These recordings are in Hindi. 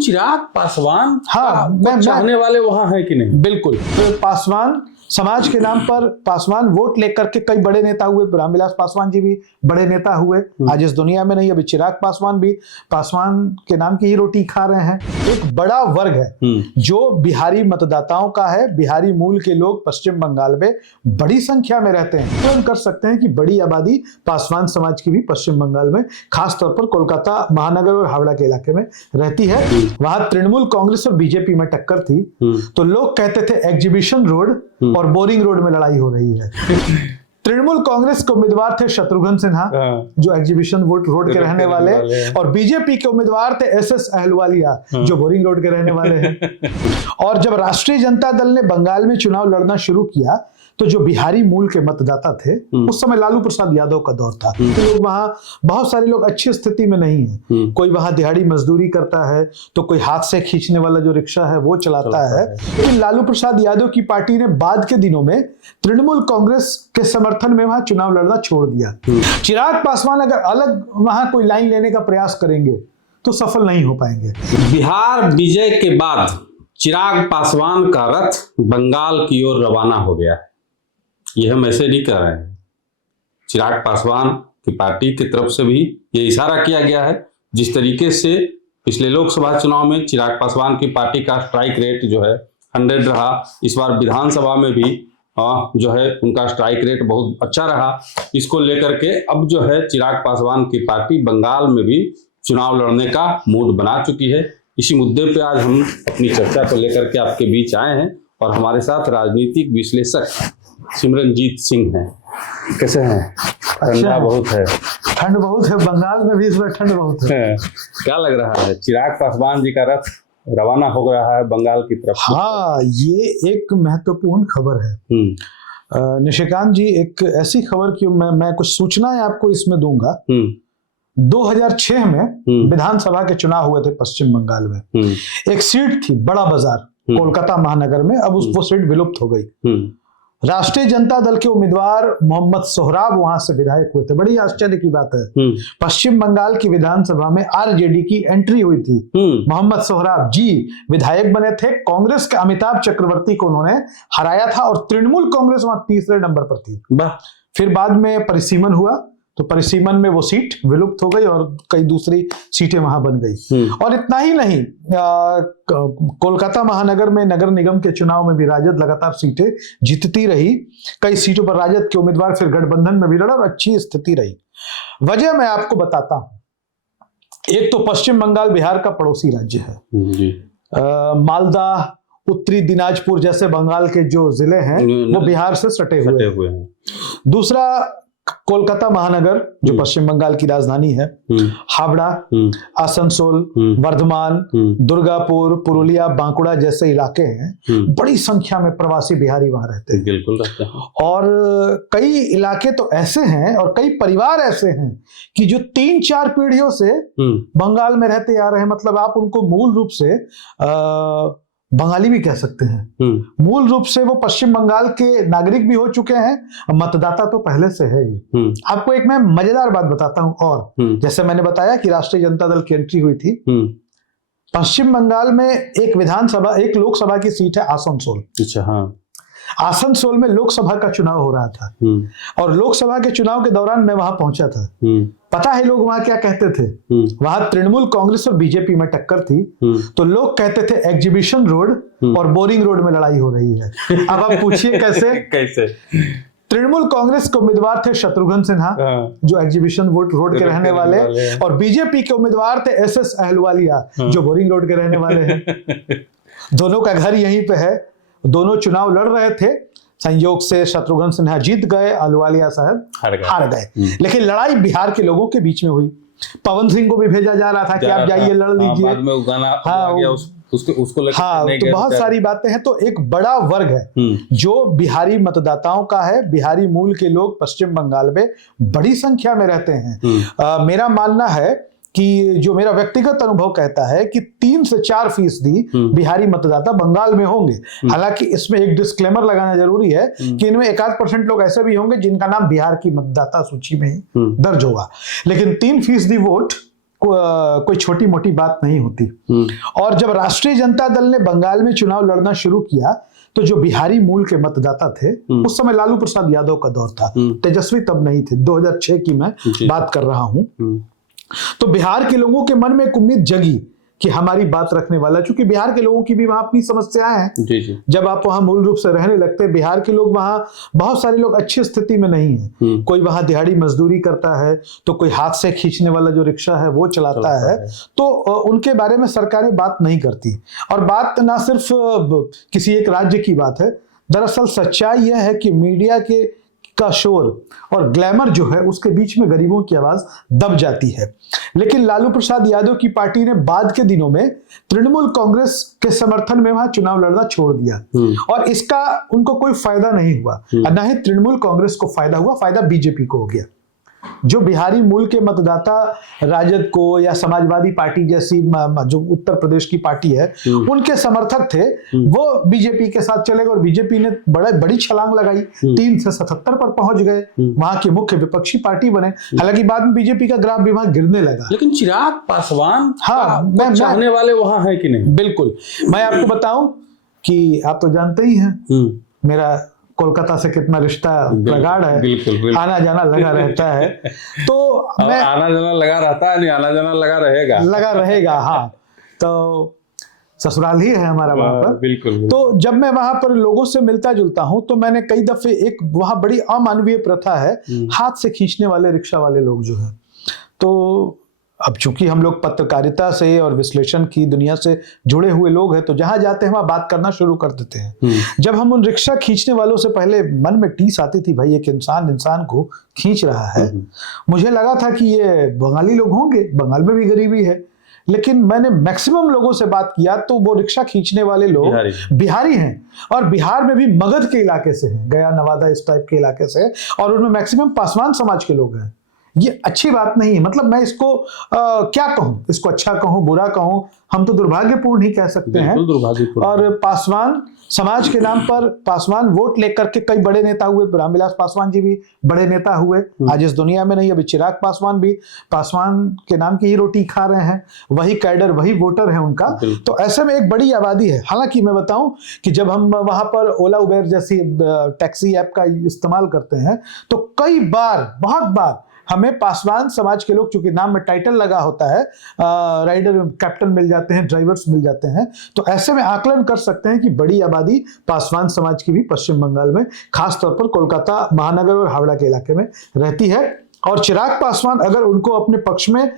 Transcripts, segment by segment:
चिराग पासवान हाँ, चाहने वाले वहां हैं कि नहीं? बिल्कुल। तो पासवान समाज के नाम पर पासवान वोट लेकर के कई बड़े नेता हुए। रामविलास पासवान जी भी बड़े नेता हुए, आज इस दुनिया में नहीं। अभी चिराग पासवान भी पासवान के नाम की ही रोटी खा रहे हैं। एक बड़ा वर्ग है जो बिहारी मतदाताओं का है, बिहारी मूल के लोग पश्चिम बंगाल में बड़ी संख्या में रहते हैं। तो हम कर सकते हैं कि बड़ी आबादी पासवान समाज की भी पश्चिम बंगाल में, खासतौर पर कोलकाता महानगर और हावड़ा के इलाके में रहती है। वहां तृणमूल कांग्रेस और बीजेपी में टक्कर थी, तो लोग कहते थे एग्जीबिशन रोड और बोरिंग रोड में लड़ाई हो रही है। तृणमूल कांग्रेस के उम्मीदवार थे शत्रुघ्न सिन्हा, जो एग्जीबिशन रोड के रहने वाले, और बीजेपी के उम्मीदवार थे एसएस अहलुवालिया, जो बोरिंग रोड के रहने वाले हैं। और जब राष्ट्रीय जनता दल ने बंगाल में चुनाव लड़ना शुरू किया, तो जो बिहारी मूल के मतदाता थे, उस समय लालू प्रसाद यादव का दौर था, तो लोग वहां, बहुत सारे लोग अच्छी स्थिति में नहीं है। कोई वहां दिहाड़ी मजदूरी करता है, तो कोई हाथ से खींचने वाला जो रिक्शा है वो चलाता है। लेकिन लालू प्रसाद यादव की पार्टी ने बाद के दिनों में तृणमूल कांग्रेस के समर्थन में वहां चुनाव लड़ना छोड़ दिया। चिराग पासवान अगर अलग वहां कोई लाइन लेने का प्रयास करेंगे तो सफल नहीं हो पाएंगे। बिहार विजय के बाद चिराग पासवान का रथ बंगाल की ओर रवाना हो गया है। यह हम ऐसे नहीं कह रहे हैं, चिराग पासवान की पार्टी की तरफ से भी ये इशारा किया गया है। जिस तरीके से पिछले लोकसभा चुनाव में चिराग पासवान की पार्टी का स्ट्राइक रेट जो है 100 रहा, इस बार विधानसभा में भी जो है उनका स्ट्राइक रेट बहुत अच्छा रहा। इसको लेकर के अब जो है चिराग पासवान की पार्टी बंगाल में भी चुनाव लड़ने का मूड बना चुकी है। इसी मुद्दे पे आज हम अपनी चर्चा को लेकर के आपके बीच आए हैं और हमारे साथ राजनीतिक विश्लेषक सिमरनजीत सिंह हैं। कैसे हैं? ठंडा बहुत है। ठंड बहुत है बंगाल में भी, इस बार ठंड बहुत है। क्या लग रहा है, चिराग पासवान जी का रथ रवाना हो गया है बंगाल की तरफ? हाँ, ये एक महत्वपूर्ण खबर है निशिकांत जी। एक ऐसी खबर की मैं कुछ सूचनाएं आपको इसमें दूंगा। 2006 में विधानसभा के चुनाव हुए थे पश्चिम बंगाल में। एक सीट थी बड़ा बाजार, कोलकाता महानगर में। अब वो सीट विलुप्त हो गई। राष्ट्रीय जनता दल के उम्मीदवार मोहम्मद सोहराब वहां से विधायक हुए थे। बड़ी आश्चर्य की बात है, पश्चिम बंगाल की विधानसभा में आरजेडी की एंट्री हुई थी। मोहम्मद सोहराब जी विधायक बने थे। कांग्रेस के अमिताभ चक्रवर्ती को उन्होंने हराया था और तृणमूल कांग्रेस वहां तीसरे नंबर पर थी। फिर बाद में परिसीमन हुआ, तो परिसीमन में वो सीट विलुप्त हो गई और कई दूसरी सीटें वहां बन गई। और इतना ही नहीं, कोलकाता महानगर में नगर निगम के चुनाव में भी राजद लगातार सीटें जीतती रही। कई सीटों पर राजद के उम्मीदवार फिर गठबंधन में भी लड़ा और अच्छी स्थिति रही। वजह मैं आपको बताता हूं। एक तो पश्चिम बंगाल बिहार का पड़ोसी राज्य है। मालदा, उत्तरी दिनाजपुर जैसे बंगाल के जो जिले हैं वो बिहार से सटे हुए हैं। दूसरा, कोलकाता महानगर जो पश्चिम बंगाल की राजधानी है, हावड़ा, आसनसोल, वर्धमान, दुर्गापुर, पुरुलिया, बांकुड़ा जैसे इलाके हैं। बड़ी संख्या में प्रवासी बिहारी वहां रहते हैं। बिल्कुल रहते हैं। और कई इलाके तो ऐसे हैं और कई परिवार ऐसे हैं कि जो 3-4 पीढ़ियों से बंगाल में रहते आ रहे हैं। मतलब आप उनको मूल रूप से बंगाली भी कह सकते हैं। मूल रूप से वो पश्चिम बंगाल के नागरिक भी हो चुके हैं, मतदाता तो पहले से है ही। आपको एक मैं मजेदार बात बताता हूं। और जैसे मैंने बताया कि राष्ट्रीय जनता दल की एंट्री हुई थी, पश्चिम बंगाल में एक लोकसभा की सीट है आसनसोल। अच्छा, हाँ। आसनसोल में लोकसभा का चुनाव हो रहा था और लोकसभा के चुनाव के दौरान मैं वहां पहुंचा था। पता है लोग वहां क्या कहते थे? वहां तृणमूल कांग्रेस और बीजेपी में टक्कर थी, तो लोग कहते थे एग्जीबिशन रोड और बोरिंग रोड में लड़ाई हो रही है। अब आप पूछिए कैसे? कैसे? तृणमूल कांग्रेस के उम्मीदवार थे शत्रुघ्न सिन्हा, जो एग्जीबिशन रोड के रहने वाले, और बीजेपी के उम्मीदवार थे एसएस अहलुवालिया, जो बोरिंग रोड के रहने वाले हैं। दोनों का घर यहीं पे है। दोनों चुनाव लड़ रहे थे। संयोग से शत्रुघ्न सिन्हा जीत गए, अहलुवालिया साहब हार गए। लेकिन लड़ाई बिहार के लोगों के बीच में हुई। पवन सिंह को भी भेजा जा रहा था कि आप जाइए लड़ लीजिए। तो बहुत सारी बातें हैं। तो एक बड़ा वर्ग है जो बिहारी मतदाताओं का है। बिहारी मूल के लोग पश्चिम बंगाल में बड़ी संख्या में रहते हैं। मेरा मानना है कि जो मेरा व्यक्तिगत अनुभव कहता है कि 3 से 4% बिहारी मतदाता बंगाल में होंगे। हालांकि इसमें एक डिस्क्लेमर लगाना जरूरी है कि इनमें 1-8% लोग ऐसे भी होंगे जिनका नाम बिहार की मतदाता सूची में ही दर्ज होगा। लेकिन 3% वोट कोई छोटी मोटी बात नहीं होती। और जब राष्ट्रीय जनता दल ने बंगाल में चुनाव लड़ना शुरू किया तो जो बिहारी मूल के मतदाता थे, उस समय लालू प्रसाद यादव का दौर था, तेजस्वी तब नहीं थे, 2006 की मैं बात कर रहा हूं। तो बिहार के लोगों के मन में एक उम्मीद जगी कि हमारी बात रखने वाला, चूंकि बिहार के लोगों की भी वहां अपनी समस्याएं हैं। जी। जब आप वहां मूल रूप से रहने लगते हैं, बिहार के लोग वहां, बहुत सारे लोग अच्छी स्थिति में नहीं है। कोई वहां दिहाड़ी मजदूरी करता है, तो कोई हाथ से खींचने वाला जो रिक्शा है वो चलाता है। तो उनके बारे में सरकारें बात नहीं करती। और बात ना सिर्फ किसी एक राज्य की बात है, दरअसल सच्चाई यह है कि मीडिया के का शोर और ग्लैमर जो है उसके बीच में गरीबों की आवाज दब जाती है। लेकिन लालू प्रसाद यादव की पार्टी ने बाद के दिनों में तृणमूल कांग्रेस के समर्थन में वहां चुनाव लड़ना छोड़ दिया और इसका उनको कोई फायदा नहीं हुआ, न ही तृणमूल कांग्रेस को फायदा हुआ, फायदा बीजेपी को हो गया। जो बिहारी मूल के मतदाता राजद को या समाजवादी पार्टी जैसी जो उत्तर प्रदेश की पार्टी है उनके समर्थक थे, वो बीजेपी के साथ चले गए और बीजेपी ने बड़ी छलांग लगाई, 3 से 77 पर पहुंच गए, वहां की मुख्य विपक्षी पार्टी बने। हालांकि बाद में बीजेपी का ग्राफ भी वहां गिरने लगा। लेकिन चिराग पासवान हाँ, चाहने वाले वहां है कि नहीं? बिल्कुल। मैं आपको बताऊं कि आप तो जानते ही हैं मेरा कोलकाता से कितना रिश्ता प्रगाढ़ है। बिल्कुल। आना जाना लगा रहता है। तो मैं आना जाना लगा रहता है, नहीं आना जाना लगा रहेगा। हाँ, तो ससुराल ही है हमारा वहां पर। बिल्कुल। तो जब मैं वहां पर लोगों से मिलता जुलता हूं तो मैंने कई दफे, एक वहां बड़ी अमानवीय प्रथा है, हाथ से खींचने वाले रिक्शा वाले लोग जो है। तो अब चूंकि हम लोग पत्रकारिता से और विश्लेषण की दुनिया से जुड़े हुए लोग हैं, तो जहां जाते हैं वहां बात करना शुरू कर देते हैं। जब हम उन रिक्शा खींचने वालों से, पहले मन में टीस आती थी, भाई एक इंसान को खींच रहा है। मुझे लगा था कि ये बंगाली लोग होंगे, बंगाल में भी गरीबी है। लेकिन मैंने मैक्सिमम लोगों से बात किया तो वो रिक्शा खींचने वाले लोग बिहारी हैं, और बिहार में भी मगध के इलाके से हैं, गया नवादा इस टाइप के इलाके से, और उनमें मैक्सिमम पासवान समाज के लोग हैं। ये अच्छी बात नहीं है। मतलब मैं इसको क्या कहूं, इसको अच्छा कहूं, बुरा कहूं, हम तो दुर्भाग्यपूर्ण ही कह सकते हैं। और पासवान समाज के नाम पर पासवान वोट लेकर के कई बड़े नेता हुए, रामविलास पासवान जी भी बड़े नेता हुए, आज इस दुनिया में नहीं। अभी चिराग पासवान भी पासवान के नाम की ही रोटी खा रहे हैं, वही कैडर, वही वोटर है उनका। तो ऐसे में एक बड़ी आबादी है। हालांकि मैं बताऊं कि जब हम वहां पर ओला उबेर जैसी टैक्सी ऐप का इस्तेमाल करते हैं तो कई बार, बहुत बार हमें पासवान समाज के लोग, चूंकि नाम में टाइटल लगा होता है, राइडर कैप्टन मिल जाते हैं, ड्राइवर्स मिल जाते हैं। तो ऐसे में आकलन कर सकते हैं कि बड़ी आबादी पासवान समाज की भी पश्चिम बंगाल में, खासतौर पर कोलकाता महानगर और हावड़ा के इलाके में रहती है। और चिराग पासवान अगर उनको अपने पक्ष में,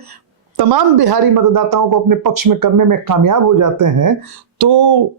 तमाम बिहारी मतदाताओं को अपने पक्ष में करने में कामयाब हो जाते हैं तो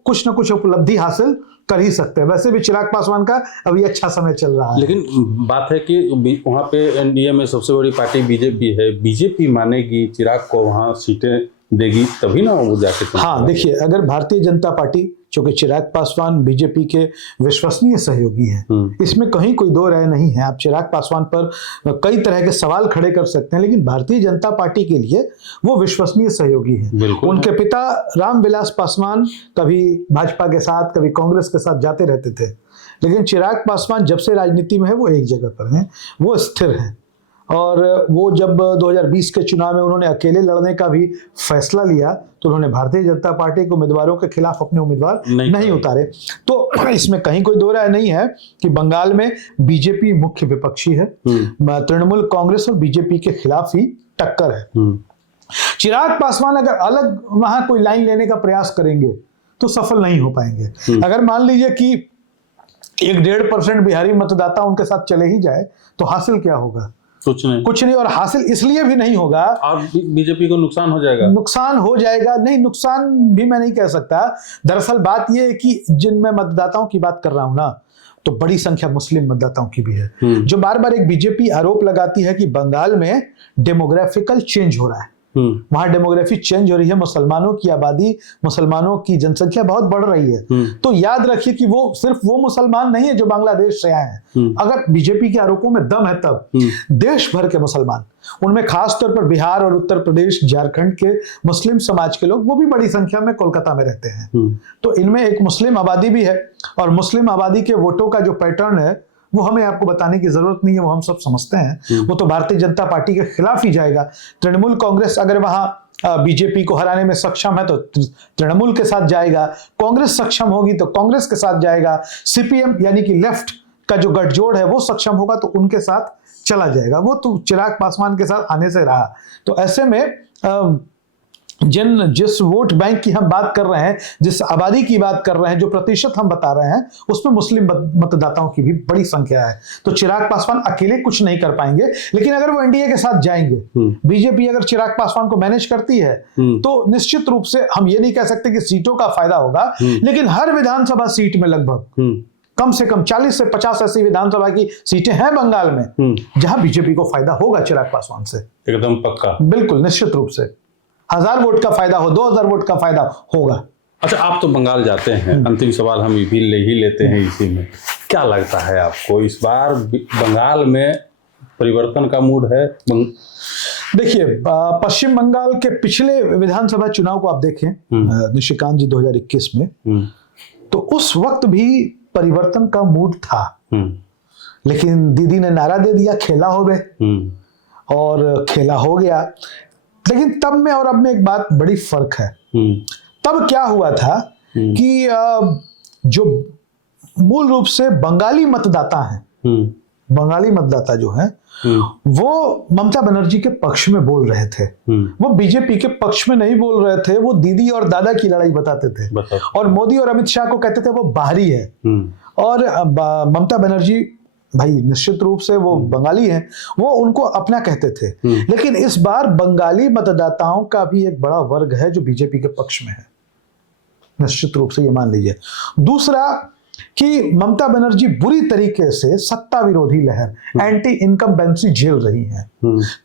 कुछ ना कुछ उपलब्धि हासिल कर ही सकते हैं। वैसे भी चिराग पासवान का अभी अच्छा समय चल रहा है। लेकिन बात है कि वहाँ पे एनडीए में सबसे बड़ी पार्टी बीजेपी है, बीजेपी मानेगी चिराग को, वहाँ सीटें देगी, तभी ना वो जाके। हाँ, देखिए, अगर भारतीय जनता पार्टी, चूंकि चिराग पासवान बीजेपी के विश्वसनीय सहयोगी हैं, इसमें कहीं कोई दो राय नहीं है। आप चिराग पासवान पर कई तरह के सवाल खड़े कर सकते हैं, लेकिन भारतीय जनता पार्टी के लिए वो विश्वसनीय सहयोगी हैं। उनके पिता रामविलास पासवान कभी भाजपा के साथ, कभी कांग्रेस के साथ जाते रहते थे, लेकिन चिराग पासवान जब से राजनीति में है वो एक जगह पर हैं, वो स्थिर हैं। और वो जब 2020 के चुनाव में उन्होंने अकेले लड़ने का भी फैसला लिया तो उन्होंने भारतीय जनता पार्टी के उम्मीदवारों के खिलाफ अपने उम्मीदवार नहीं उतारे। तो इसमें कहीं कोई दो राय नहीं है कि बंगाल में बीजेपी मुख्य विपक्षी है, तृणमूल कांग्रेस और बीजेपी के खिलाफ ही टक्कर है। चिराग पासवान अगर अलग वहां कोई लाइन लेने का प्रयास करेंगे तो सफल नहीं हो पाएंगे। अगर मान लीजिए कि 1-1.5% बिहारी मतदाता उनके साथ चले ही जाए तो हासिल क्या होगा? कुछ नहीं। और हासिल इसलिए भी नहीं होगा, और बीजेपी को नुकसान हो जाएगा। नहीं, नुकसान भी मैं नहीं कह सकता। दरअसल बात यह है कि जिन मैं मतदाताओं की बात कर रहा हूं ना, तो बड़ी संख्या मुस्लिम मतदाताओं की भी है, जो बार बार एक बीजेपी आरोप लगाती है कि बंगाल में डेमोग्राफिकल चेंज हो रहा है। वहां डेमोग्राफी चेंज हो रही है, मुसलमानों की आबादी, मुसलमानों की जनसंख्या बहुत बढ़ रही है। तो याद रखिए कि वो सिर्फ वो मुसलमान नहीं है जो बांग्लादेश से आए हैं। अगर बीजेपी के आरोपों में दम है तब देश भर के मुसलमान, उनमें खासतौर पर बिहार और उत्तर प्रदेश, झारखंड के मुस्लिम समाज के लोग, वो भी बड़ी संख्या में कोलकाता में रहते हैं। तो इनमें एक मुस्लिम आबादी भी है, और मुस्लिम आबादी के वोटों का जो पैटर्न है वो हमें आपको बताने की जरूरत नहीं है, वो हम सब समझते हैं। वो तो भारतीय जनता पार्टी के खिलाफ ही जाएगा। तृणमूल कांग्रेस अगर वहां बीजेपी को हराने में सक्षम है तो तृणमूल के साथ जाएगा, कांग्रेस सक्षम होगी तो कांग्रेस के साथ जाएगा, सीपीएम यानी कि लेफ्ट का जो गठजोड़ है वो सक्षम होगा तो उनके साथ चला जाएगा। वो तो चिराग पासवान के साथ आने से रहा। तो ऐसे में जिस वोट बैंक की हम बात कर रहे हैं, जिस आबादी की बात कर रहे हैं, जो प्रतिशत हम बता रहे हैं, उसमें मुस्लिम मतदाताओं की भी बड़ी संख्या है। तो चिराग पासवान अकेले कुछ नहीं कर पाएंगे, लेकिन अगर वो एनडीए के साथ जाएंगे, बीजेपी अगर चिराग पासवान को मैनेज करती है तो निश्चित रूप से हम ये नहीं कह सकते कि सीटों का फायदा होगा, लेकिन हर विधानसभा सीट में लगभग कम से कम 40 से 50 ऐसी विधानसभा की सीटें हैं बंगाल में जहां बीजेपी को फायदा होगा चिराग पासवान से, एकदम पक्का, बिल्कुल निश्चित रूप से। 1000 वोट का फायदा हो, 2000 वोट का फायदा होगा। अच्छा, आप तो बंगाल जाते हैं, अंतिम सवाल हम ये भी ले ही लेते हैं इसी में, क्या लगता है आपको इस बार बंगाल में परिवर्तन का मूड है? देखिए, पश्चिम बंगाल के पिछले विधानसभा चुनाव को आप देखें निशिकांत जी 2021 में, तो उस वक्त भी परिवर्तन का मूड था, लेकिन दीदी ने नारा दे दिया खेला हो बे, और खेला हो गया। लेकिन तब में और अब में एक बात बड़ी फर्क है। तब क्या हुआ था कि जो मूल रूप से बंगाली मतदाता हैं, बंगाली मतदाता जो हैं, वो ममता बनर्जी के पक्ष में बोल रहे थे, वो बीजेपी के पक्ष में नहीं बोल रहे थे। वो दीदी और दादा की लड़ाई बताते थे और मोदी और अमित शाह को कहते थे वो बाहरी है। और ममता बनर्जी भाई निश्चित रूप से वो बंगाली हैं, वो उनको अपना कहते थे। लेकिन इस बार बंगाली मतदाताओं का भी एक बड़ा वर्ग है जो बीजेपी के पक्ष में है, निश्चित रूप से ये मान लीजिए। दूसरा कि ममता बनर्जी बुरी तरीके से सत्ता विरोधी लहर, एंटी इनकम्बेंसी झेल रही है।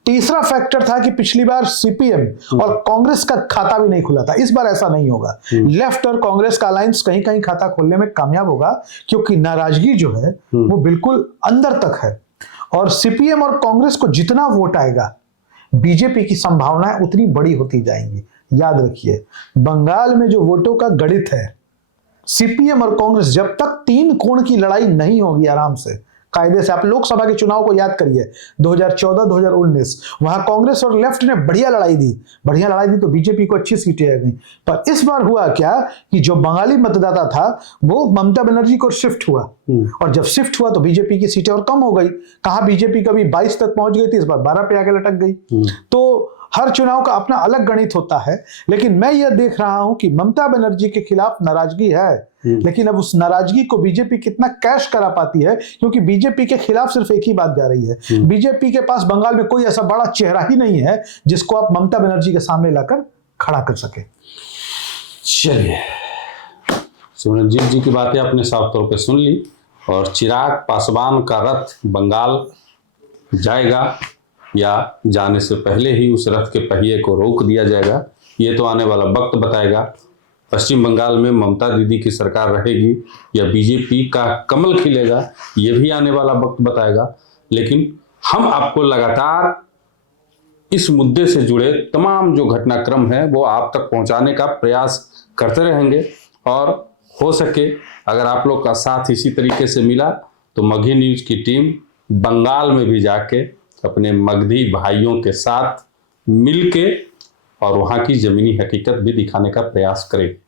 तीसरा फैक्टर था कि पिछली बार सीपीएम और कांग्रेस का खाता भी नहीं खुला था, इस बार ऐसा नहीं होगा। लेफ्ट और कांग्रेस का अलायंस कहीं कहीं खाता खोलने में कामयाब होगा, क्योंकि नाराजगी जो है वो बिल्कुल अंदर तक है। और सीपीएम और कांग्रेस को जितना वोट आएगा, बीजेपी की संभावनाएं उतनी बड़ी होती जाएंगी। याद रखिए, बंगाल में जो वोटों का गणित है, सीपीएम और कांग्रेस जब तक 3 कोण की लड़ाई नहीं होगी आराम से, कायदे से, आप लोकसभा के चुनाव को याद करिए 2014-2019, वहां कांग्रेस और लेफ्ट ने बढ़िया लड़ाई दी तो बीजेपी को अच्छी सीटें आ गई। पर इस बार हुआ क्या कि जो बंगाली मतदाता था वो ममता बनर्जी को शिफ्ट हुआ, और जब शिफ्ट हुआ तो बीजेपी की सीटें और कम हो गई। कहा बीजेपी कभी 22 तक पहुंच गई थी, इस बार 12 पे आके लटक गई। तो हर चुनाव का अपना अलग गणित होता है, लेकिन मैं यह देख रहा हूं कि ममता बनर्जी के खिलाफ नाराजगी है, लेकिन अब उस नाराजगी को बीजेपी कितना कैश करा पाती है, क्योंकि बीजेपी के खिलाफ सिर्फ एक ही बात जा रही है। बीजेपी के पास बंगाल में कोई ऐसा बड़ा चेहरा ही नहीं है जिसको आप ममता बनर्जी के सामने लाकर खड़ा कर सके। चलिए, सिमरनजीत जी की बातें आपने साफ तौर पे सुन ली, और चिराग पासवान का रथ बंगाल जाएगा या जाने से पहले ही उस रथ के पहिए को रोक दिया जाएगा, ये तो आने वाला वक्त बताएगा। पश्चिम बंगाल में ममता दीदी की सरकार रहेगी या बीजेपी का कमल खिलेगा, ये भी आने वाला वक्त बताएगा। लेकिन हम आपको लगातार इस मुद्दे से जुड़े तमाम जो घटनाक्रम है वो आप तक पहुंचाने का प्रयास करते रहेंगे, और हो सके अगर आप लोग का साथ इसी तरीके से मिला तो मगही न्यूज की टीम बंगाल में भी जाके अपने मगधी भाइयों के साथ मिलके और वहाँ की ज़मीनी हकीकत भी दिखाने का प्रयास करें।